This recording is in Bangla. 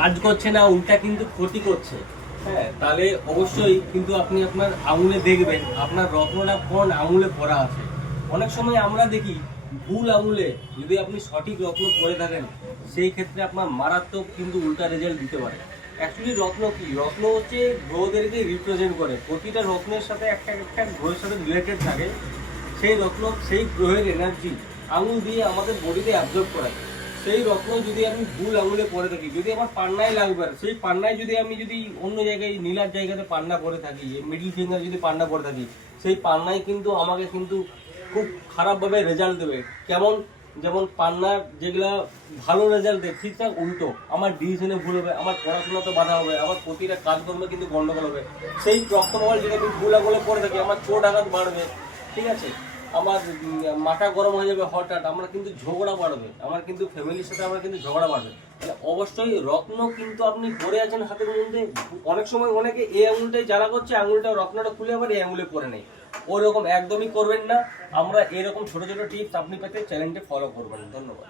কাজ করছে না, উল্টা কিন্তু ক্ষতি করছে। হ্যাঁ, তাহলে অবশ্যই কিন্তু আপনি আপনার আঙুলে দেখবেন আপনার রত্নটা কোন আঙুলে পরা আছে। অনেক সময় আমরা দেখি ভুল আঙুলে যদি আপনি সঠিক রত্ন পরে থাকেন, সেই ক্ষেত্রে আপনার মারাত্মক কিন্তু উল্টা রেজাল্ট দিতে পারে। অ্যাকচুয়ালি রত্ন কি? রত্ন হচ্ছে গ্রহদেরকে রিপ্রেজেন্ট করে। প্রতিটা রত্নের সাথে একটা একটা গ্রহের সাথে রিলেটেড থাকে। সেই রত্ন সেই গ্রহের এনার্জি আঙুল দিয়ে আমাদের বডিতে অ্যাবজর্ব করায়। সেই রত্ন যদি আমি ভুল আঙুলে পরে থাকি, যদি আমার পান্নায় লাগবে, সেই পান্নায় যদি আমি যদি অন্য জায়গায় নীলার জায়গাতে পান্না পরে থাকি, মিডিল ফিঙ্গার যদি পান্না পরে থাকি, সেই পান্নায় কিন্তু আমাকে কিন্তু খুব খারাপভাবে রেজাল্ট দেবে। কেমন? যেমন পান্নার যেগুলা ভালো রেজাল্ট দেয়, ঠিক তার উল্টো আমার ডিসিশনে ভুল হবে, আমার পড়াশোনাতে বাধা হবে, আমার প্রতিটা কাজকর্মে কিন্তু গন্ডগোল হবে। সেই রক্তমহল যদি আমি ভুল আঙুলে পরে থাকি, আমার চোট আঘাত বাড়বে, ঠিক আছে, আমার মাথা গরম হয়ে যাবে হঠাৎ, আমরা কিন্তু ঝগড়া বাড়বে, আমার কিন্তু ফ্যামিলির সাথে আমার কিন্তু ঝগড়া বাড়বে। তাহলে অবশ্যই রত্ন কিন্তু আপনি পরে আছেন হাতের মধ্যে। অনেক সময় অনেকে এই আঙুলটাই জ্বালা করছে, আঙুলটা রত্নটা খুলে আবার এই আঙুলে পরে নেই। ওরকম একদমই করবেন না। আমরা এরকম ছোট ছোট টিপস আপনি পেতে চ্যানেলটি ফলো করবেন। ধন্যবাদ।